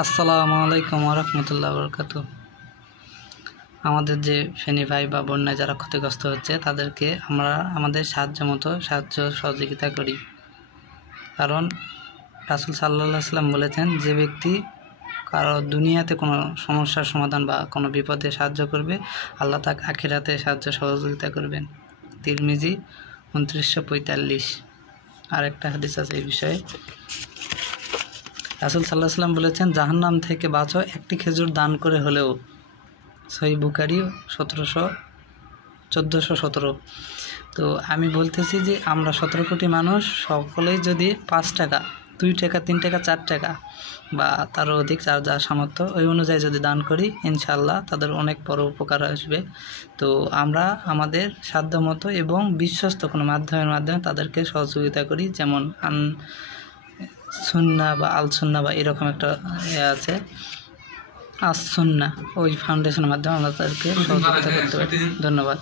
আসসালামু আলাইকুম ওয়া রাহমাতুল্লাহি ওয়া বারাকাতুহু। আমাদের যে ফেনী ভাই বা বন্যায় যারা ক্ষতিগ্রস্ত হচ্ছে তাদেরকে আমরা আমাদের সাহায্য সহযোগিতা করি। কারণ রাসূল সাল্লাল্লাহু আলাইহি ওয়াসাল্লাম বলেছেন, যে ব্যক্তি কারো দুনিয়াতে কোনো সমস্যার সমাধান বা কোনো বিপদে সাহায্য করবে, আল্লাহ তাকে আখিরাতে সহযোগিতা করবেন। তিরমিজি 2945। আর একটা হাদিস আছে এই বিষয়ে। রাসূল সাল্লাল্লাহু আলাইহি ওয়াসাল্লাম বলেছেন, জাহান্নাম থেকে বাঁচো একটি খেজুর দান করে হলেও। সহিহ বুখারী 1417। তো আমি বলতেছি যে আমরা 17 কোটি মানুষ সকলেই যদি 5 টাকা, 2 টাকা, 3 টাকা, 4 টাকা বা তারও অধিক যার সামর্থ্য ওই অনুযায়ী যদি দান করি, ইনশাআল্লাহ তাদের অনেক বড় উপকার আসবে। তো আমরা আমাদের সাধ্যমতো এবং বিশ্বস্ত কোনো মাধ্যমে তাদেরকে সহযোগিতা করি। যেমন সুন্নাহ বা আল সুন্নাহ বা এরকম একটা আছে আস সুন্নাহ, ওই ফাউন্ডেশনের মাধ্যমে আমরা তাদেরকে সহযোগিতা করতে পারি। ধন্যবাদ।